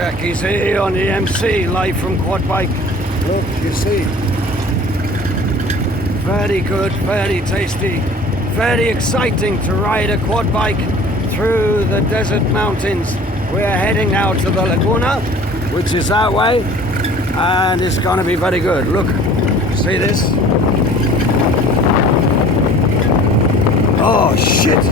Jackie's here on the MC, live from Quad Bike. Look, you see. Very good, very tasty, very exciting to ride a quad bike through the desert mountains. We're heading now to the Laguna, which is that way, and it's gonna be very good. Look, see this? Oh shit!